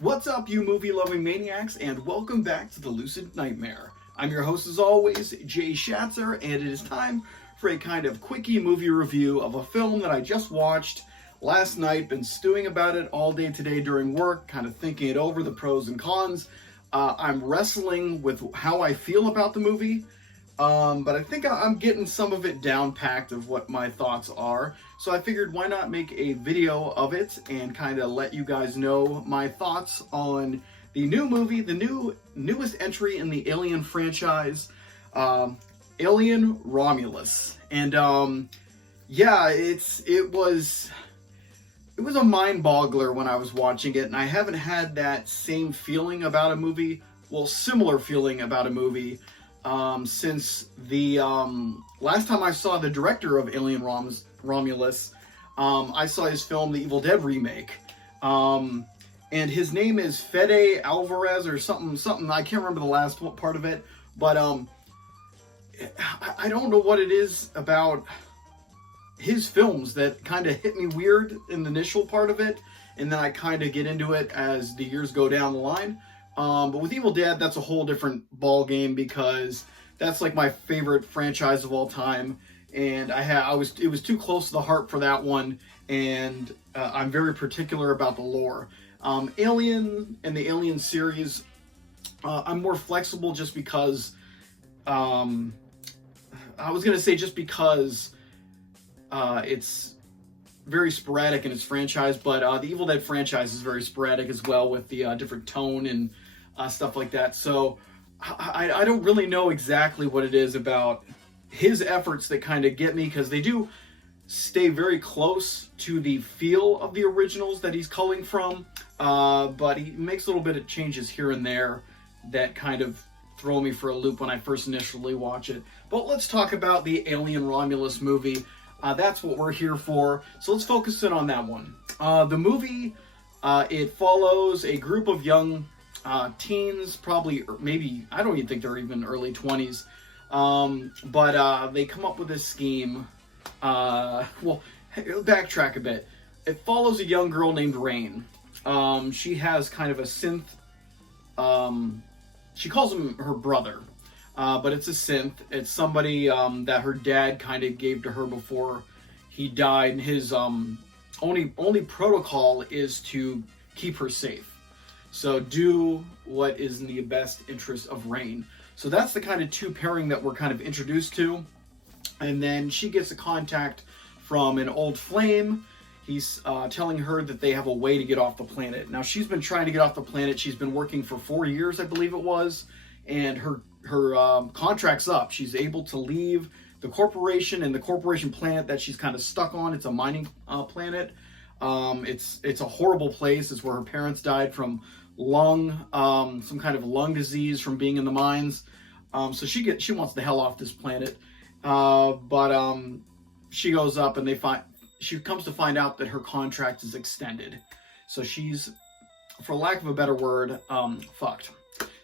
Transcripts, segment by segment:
What's up, you movie-loving maniacs, and welcome back to the Lucid Nightmare. I'm your host, as always, Jay Schatzer, and it is time for a kind of quickie movie review of a film that I just watched last night. Been stewing about it all day today during work, kind of thinking it over, the pros and cons. I'm wrestling with how I feel about the movie, but I think I'm getting some of it down packed of what my thoughts are. So I figured, why not make a video of it and kind of let you guys know my thoughts on the new movie, the newest entry in the Alien franchise, Alien Romulus. And yeah, it was a mind-boggler when I was watching it, and I haven't had that same feeling about a movie, well, similar feeling about a movie, since the last time I saw the director of Alien Romulus. I saw his film, The Evil Dead remake, and his name is Fede Alvarez or something. I can't remember the last part of it, but I don't know what it is about his films that kind of hit me weird in the initial part of it, and then I kind of get into it as the years go down the line. But with Evil Dead, that's a whole different ball game, because that's like my favorite franchise of all time, and it was too close to the heart for that one, and I'm very particular about the lore. Alien and the Alien series, I'm more flexible just because, I was gonna say just because it's very sporadic in its franchise, but the Evil Dead franchise is very sporadic as well, with the different tone and stuff like that. So I don't really know exactly what it is about his efforts that kind of get me, because they do stay very close to the feel of the originals that he's culling from, but he makes a little bit of changes here and there that kind of throw me for a loop when I first initially watch it. But let's talk about the Alien Romulus movie. That's what we're here for, so let's focus in on that one. The movie, it follows a group of young teens, probably, maybe, I don't even think they're even early 20s, but they come up with this scheme. Well, backtrack a bit. It follows a young girl named Rain. She has kind of a synth, she calls him her brother, but it's a synth. It's somebody that her dad kind of gave to her before he died, and his only protocol is to keep her safe. So do what is in the best interest of Rain. So that's the kind of two pairing that we're kind of introduced to. And then she gets a contact from an old flame. He's telling her that they have a way to get off the planet. Now, she's been trying to get off the planet. She's been working for 4 years, I believe it was. And her contract's up. She's able to leave the corporation and the corporation planet that she's kind of stuck on. It's a mining planet. It's a horrible place. It's where her parents died from some kind of lung disease from being in the mines. So she wants the hell off this planet. But she goes up, and she comes to find out that her contract is extended. So she's, for lack of a better word, fucked.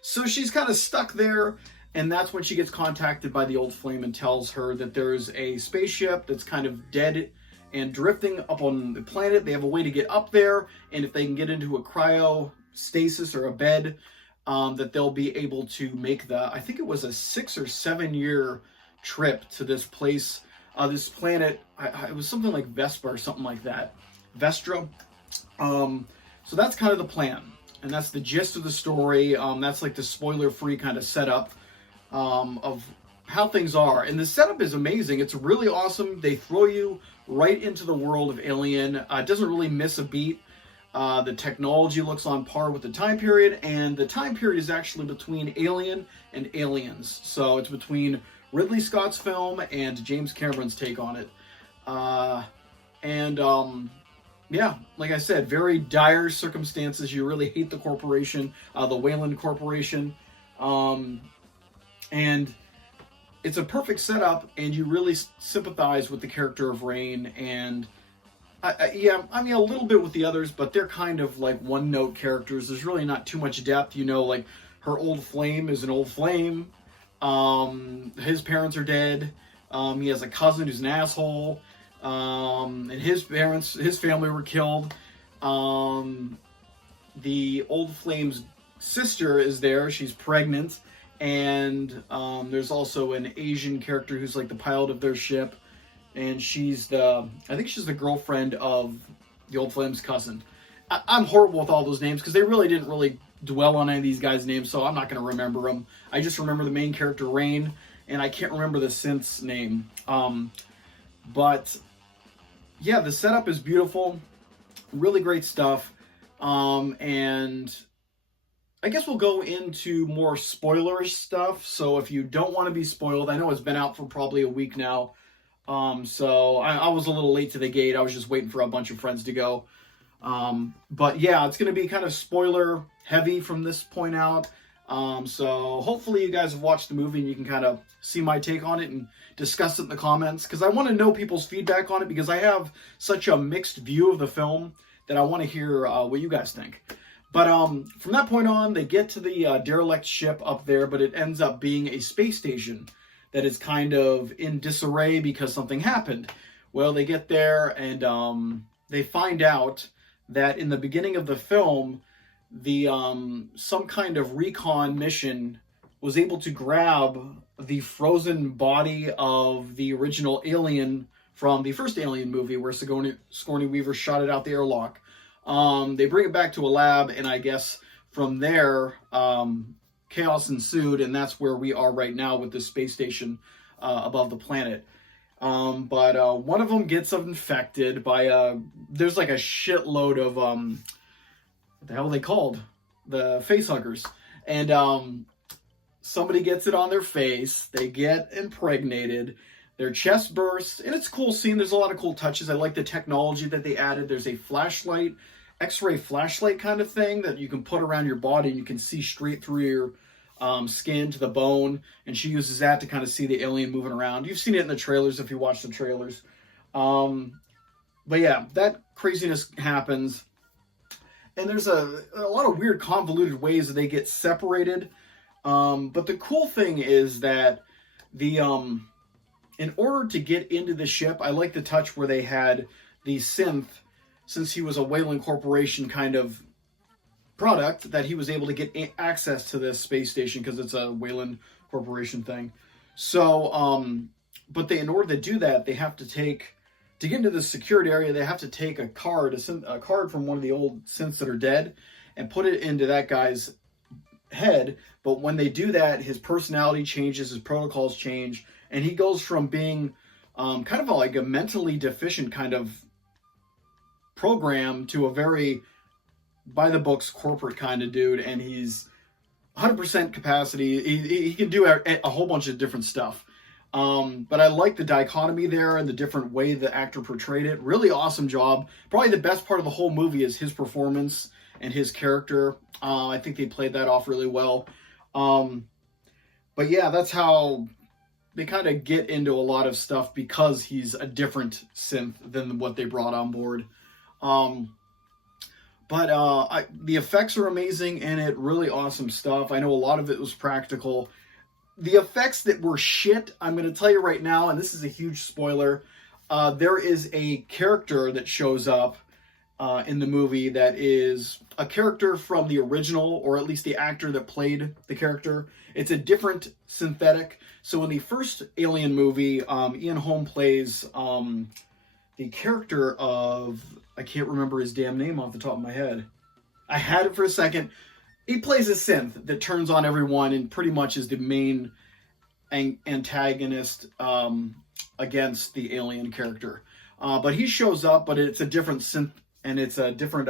So she's kind of stuck there, and that's when she gets contacted by the old flame and tells her that there's a spaceship that's kind of dead and drifting up on the planet. They have a way to get up there, and if they can get into a cryostasis or a bed, that they'll be able to make I think it was a 6 or 7 year trip to this place, this planet. It was something like Vespa or something like that. Vestra. So that's kind of the plan, and that's the gist of the story. That's like the spoiler-free kind of setup of how things are. And the setup is amazing. It's really awesome. They throw you right into the world of Alien. It doesn't really miss a beat. The technology looks on par with the time period, and the time period is actually between Alien and Aliens. So it's between Ridley Scott's film and James Cameron's take on it. Yeah, like I said, very dire circumstances. You really hate the corporation, the Wayland Corporation. And it's a perfect setup, and you really sympathize with the character of Rain. And yeah, I mean, a little bit with the others, but they're kind of like one-note characters. There's really not too much depth. You know, like, her old flame is an old flame. His parents are dead. He has a cousin who's an asshole. And his family were killed. the Old Flame's sister is there. She's pregnant. And there's also an Asian character who's like the pilot of their ship. And I think she's the girlfriend of the Old Flame's cousin. I'm horrible with all those names because they really didn't really dwell on any of these guys' names, so I'm not going to remember them. I just remember the main character, Rain, and I can't remember the synth's name. But yeah, the setup is beautiful. Really great stuff. And I guess we'll go into more spoilerish stuff. So if you don't want to be spoiled, I know it's been out for probably a week now. So I was a little late to the gate. I was just waiting for a bunch of friends to go. But yeah, it's going to be kind of spoiler heavy from this point out. So hopefully you guys have watched the movie and you can kind of see my take on it and discuss it in the comments, because I want to know people's feedback on it, because I have such a mixed view of the film that I want to hear what you guys think. But from that point on, they get to the derelict ship up there, but it ends up being a space station that is kind of in disarray because something happened. Well, they get there and they find out that in the beginning of the film, the some kind of recon mission was able to grab the frozen body of the original alien from the first Alien movie, where Sigourney Weaver shot it out the airlock. They bring it back to a lab, and I guess from there, chaos ensued, and that's where we are right now with this space station above the planet. But one of them gets infected by there's like a shitload of what the hell are they called? The facehuggers. And somebody gets it on their face. They get impregnated. Their chest bursts, and it's a cool scene. There's a lot of cool touches. I like the technology that they added. There's a flashlight, X-ray flashlight kind of thing that you can put around your body, and you can see straight through your skin to the bone, and she uses that to kind of see the alien moving around. You've seen it in the trailers if you watch the trailers. But yeah, that craziness happens, and there's a lot of weird convoluted ways that they get separated. But the cool thing is that in order to get into the ship, I like the touch where they had the synth, since he was a Wayland Corporation kind of product, that he was able to get access to this space station because it's a Wayland Corporation thing. So, but in order to do that, they have to get into the security area, they have to take a card from one of the old synths that are dead and put it into that guy's head. But when they do that, his personality changes, his protocols change, and he goes from being kind of like a mentally deficient kind of program to a very by-the-books corporate kind of dude, and he's 100% capacity. He can do a whole bunch of different stuff. But I like the dichotomy there and the different way the actor portrayed it. Really awesome job. Probably the best part of the whole movie is his performance and his character. I think they played that off really well. But yeah, that's how they kind of get into a lot of stuff, because he's a different synth than what they brought on board. But the effects are amazing in it. Really awesome stuff. I know a lot of it was practical. The effects that were shit, I'm going to tell you right now, and this is a huge spoiler, there is a character that shows up in the movie that is a character from the original, or at least the actor that played the character. It's a different synthetic. So in the first Alien movie, Ian Holm plays the character of, I can't remember his damn name off the top of my head. I had it for a second. He plays a synth that turns on everyone and pretty much is the main antagonist against the alien character. But he shows up, but it's a different synth, and it's a different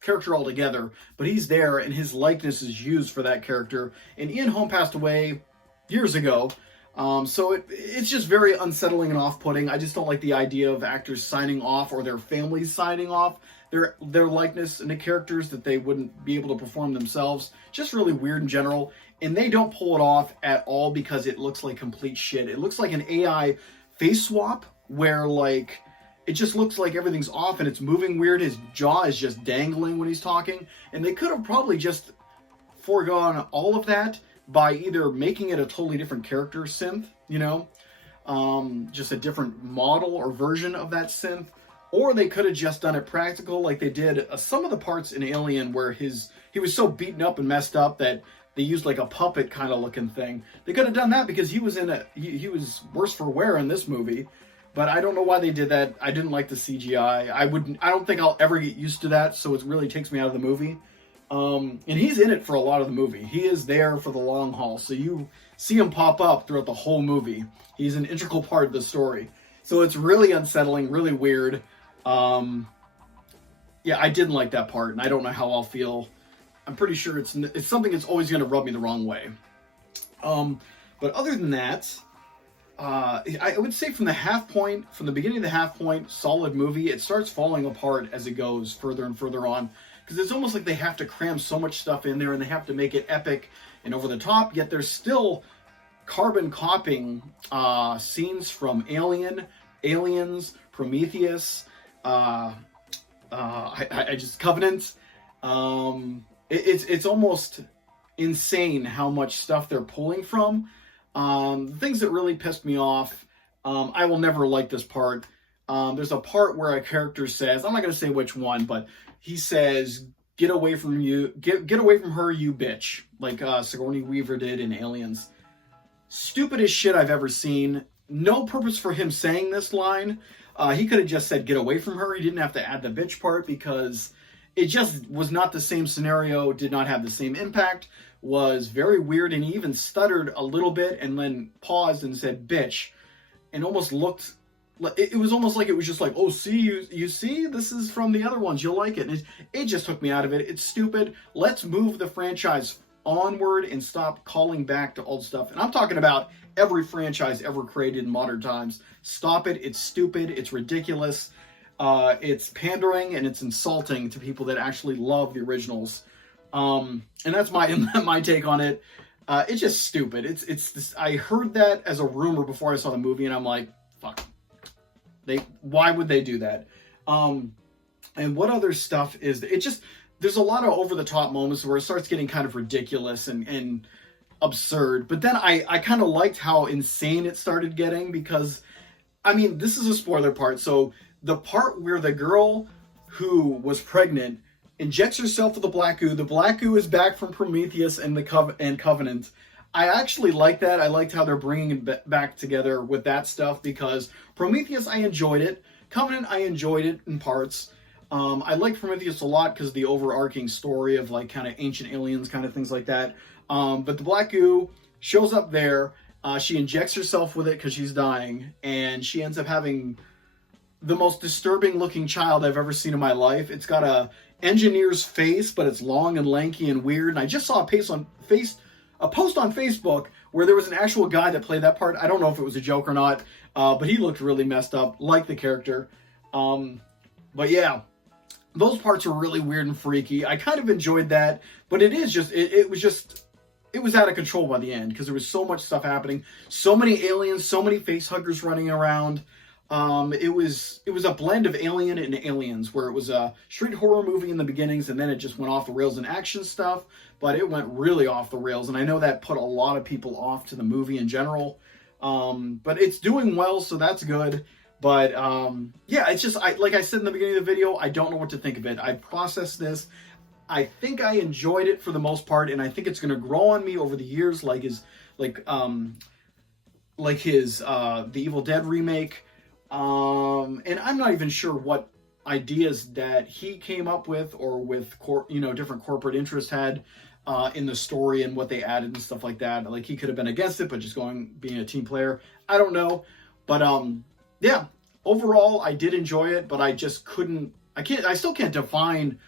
character altogether. But he's there, and his likeness is used for that character. And Ian Holm passed away years ago. So it's just very unsettling and off-putting. I just don't like the idea of actors signing off, or their families signing off their likeness into characters that they wouldn't be able to perform themselves. Just really weird in general. And they don't pull it off at all because it looks like complete shit. It looks like an AI face swap where, like, it just looks like everything's off and it's moving weird. His jaw is just dangling when he's talking. And they could have probably just foregone all of that by either making it a totally different character synth, you know, just a different model or version of that synth, Or they could have just done it practical like they did some of the parts in Alien where he was so beaten up and messed up that they used like a puppet kind of looking thing. They could have done that because he was worse for wear in this movie. But I don't know why they did that. I didn't like the CGI. I don't think I'll ever get used to that, so it really takes me out of the movie. And he's in it for a lot of the movie. He is there for the long haul, so you see him pop up throughout the whole movie. He's an integral part of the story. So it's really unsettling, really weird. Yeah, I didn't like that part, and I don't know how I'll feel. I'm pretty sure it's something that's always going to rub me the wrong way. But other than that, I would say from the beginning of the half point, solid movie. It starts falling apart as it goes further and further on, because it's almost like they have to cram so much stuff in there, and they have to make it epic and over the top, yet there's still carbon copying scenes from Aliens, Prometheus, Covenant. It's almost insane how much stuff they're pulling from. The things that really pissed me off, I will never like this part. There's a part where a character says, I'm not going to say which one, but he says, get away from her, you bitch, like Sigourney Weaver did in Aliens. Stupidest shit I've ever seen. No purpose for him saying this line. He could have just said, get away from her. He didn't have to add the bitch part because it just was not the same scenario, did not have the same impact, was very weird, and he even stuttered a little bit and then paused and said, bitch, and almost looked, it was almost like it was just like, oh, see, you see, this is from the other ones, you'll like it. And it just took me out of it. It's stupid. Let's move the franchise onward and stop calling back to old stuff. And I'm talking about every franchise ever created in modern times. Stop it. It's stupid. It's ridiculous. It's pandering and it's insulting to people that actually love the originals. And that's my take on it. It's just stupid. It's this, I heard that as a rumor before I saw the movie, and I'm like, fuck. Why would they do that? And what other stuff is it? Just, there's a lot of over the top moments where it starts getting kind of ridiculous and absurd. But then I kind of liked how insane it started getting, because, I mean, this is a spoiler part. So the part where the girl who was pregnant injects herself with the black goo. The black goo is back from Prometheus and Covenant. I actually like that. I liked how they're bringing it back together with that stuff, because Prometheus, I enjoyed it. Covenant, I enjoyed it in parts. I liked Prometheus a lot because of the overarching story of like kind of ancient aliens, kind of things like that. But the black goo shows up there. She injects herself with it because she's dying, and she ends up having the most disturbing looking child I've ever seen in my life. It's got a engineer's face, but it's long and lanky and weird. And I just saw a post on Facebook where there was an actual guy that played that part. I don't know if it was a joke or not, but he looked really messed up, like the character. But yeah, those parts were really weird and freaky. I kind of enjoyed that, but it was out of control by the end because there was so much stuff happening, so many aliens, so many face huggers running around. It was a blend of Alien and Aliens, where it was a street horror movie in the beginnings, and then it just went off the rails in action stuff, but it went really off the rails, and I know that put a lot of people off to the movie in general. But it's doing well, so that's good. But yeah, it's just, like I said in the beginning of the video, I don't know what to think of it. I processed this. I think I enjoyed it for the most part, and I think it's going to grow on me over the years, like his The Evil Dead remake. And I'm not even sure what ideas that he came up with, or with different corporate interests had in the story and what they added and stuff like that. Like, he could have been against it, but just being a team player. I don't know. But yeah, overall I did enjoy it, but I still can't define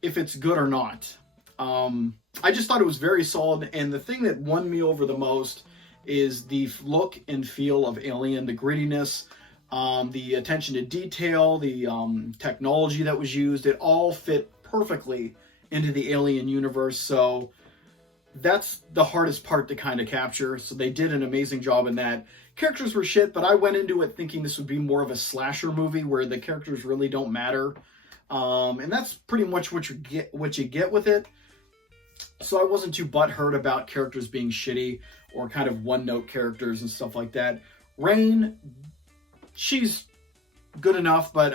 if it's good or not. I just thought it was very solid, and the thing that won me over the most is the look and feel of Alien, the grittiness, the attention to detail, the technology that was used. It all fit perfectly into the Alien universe, so that's the hardest part to kind of capture. So they did an amazing job in that. Characters were shit, but I went into it thinking this would be more of a slasher movie where the characters really don't matter. And that's pretty much what you get with it. So I wasn't too butthurt about characters being shitty or kind of one-note characters and stuff like that. Rain, she's good enough, but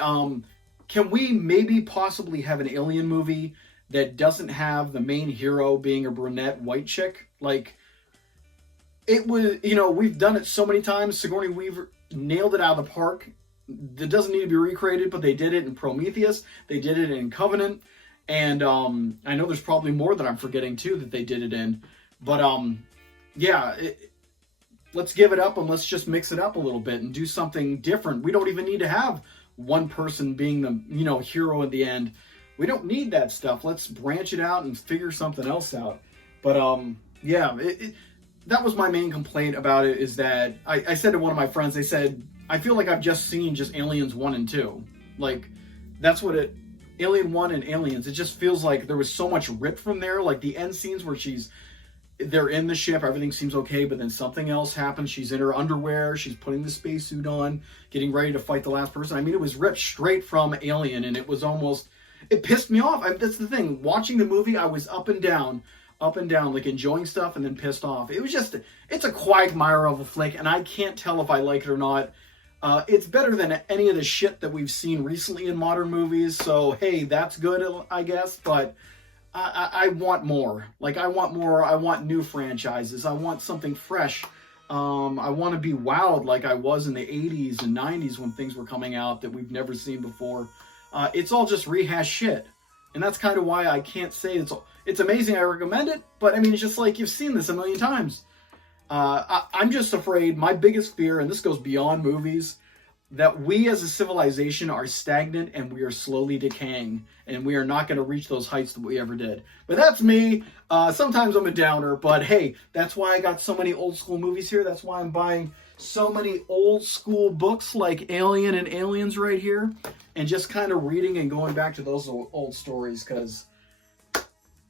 can we maybe possibly have an alien movie that doesn't have the main hero being a brunette white chick? Like, it was, you know, we've done it so many times. Sigourney Weaver nailed it out of the park. It doesn't need to be recreated, but they did it in Prometheus. They did it in Covenant. And I know there's probably more that I'm forgetting, too, that they did it in. But, yeah, let's give it up and let's just mix it up a little bit and do something different. We don't even need to have one person being the, you know, hero at the end. We don't need that stuff. Let's branch it out and figure something else out. But, yeah, that was my main complaint about it, is that I said to one of my friends, they said, I feel like I've just seen just Aliens 1 and 2. Like, that's what Alien 1 and Aliens, it just feels like there was so much ripped from there. Like, the end scenes where they're in the ship, everything seems okay, but then something else happens. She's in her underwear, she's putting the spacesuit on, getting ready to fight the last person. I mean, it was ripped straight from Alien, and it was almost, it pissed me off. That's the thing. Watching the movie, I was up and down, like enjoying stuff and then pissed off. It was just, it's a quagmire of a flick, and I can't tell if I like it or not. It's better than any of the shit that we've seen recently in modern movies, so hey, that's good, I guess, but I want more. Like, I want more. I want new franchises. I want something fresh. I want to be wowed like I was in the 80s and 90s when things were coming out that we've never seen before. It's all just rehashed shit. And that's kind of why I can't say it's amazing, I recommend it, but I mean, it's just like, you've seen this a million times. I'm just afraid, my biggest fear, and this goes beyond movies, that we as a civilization are stagnant and we are slowly decaying, and we are not going to reach those heights that we ever did. But that's me. Sometimes I'm a downer, but hey, that's why I got so many old school movies here. That's why I'm buying so many old school books like Alien and Aliens right here, and just kind of reading and going back to those old stories, because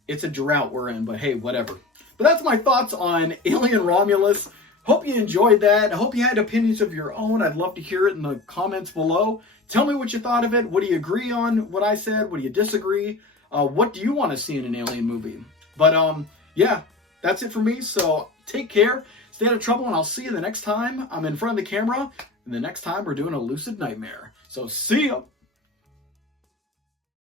it's a drought we're in, but hey, whatever. But that's my thoughts on Alien Romulus. Hope you enjoyed that. I hope you had opinions of your own. I'd love to hear it in the comments below. Tell me what you thought of it. What do you agree on what I said? What do you disagree? What do you want to see in an alien movie? But yeah, that's it for me. So take care, stay out of trouble, and I'll see you the next time I'm in front of the camera, and the next time we're doing a Lucid Nightmare. So see ya.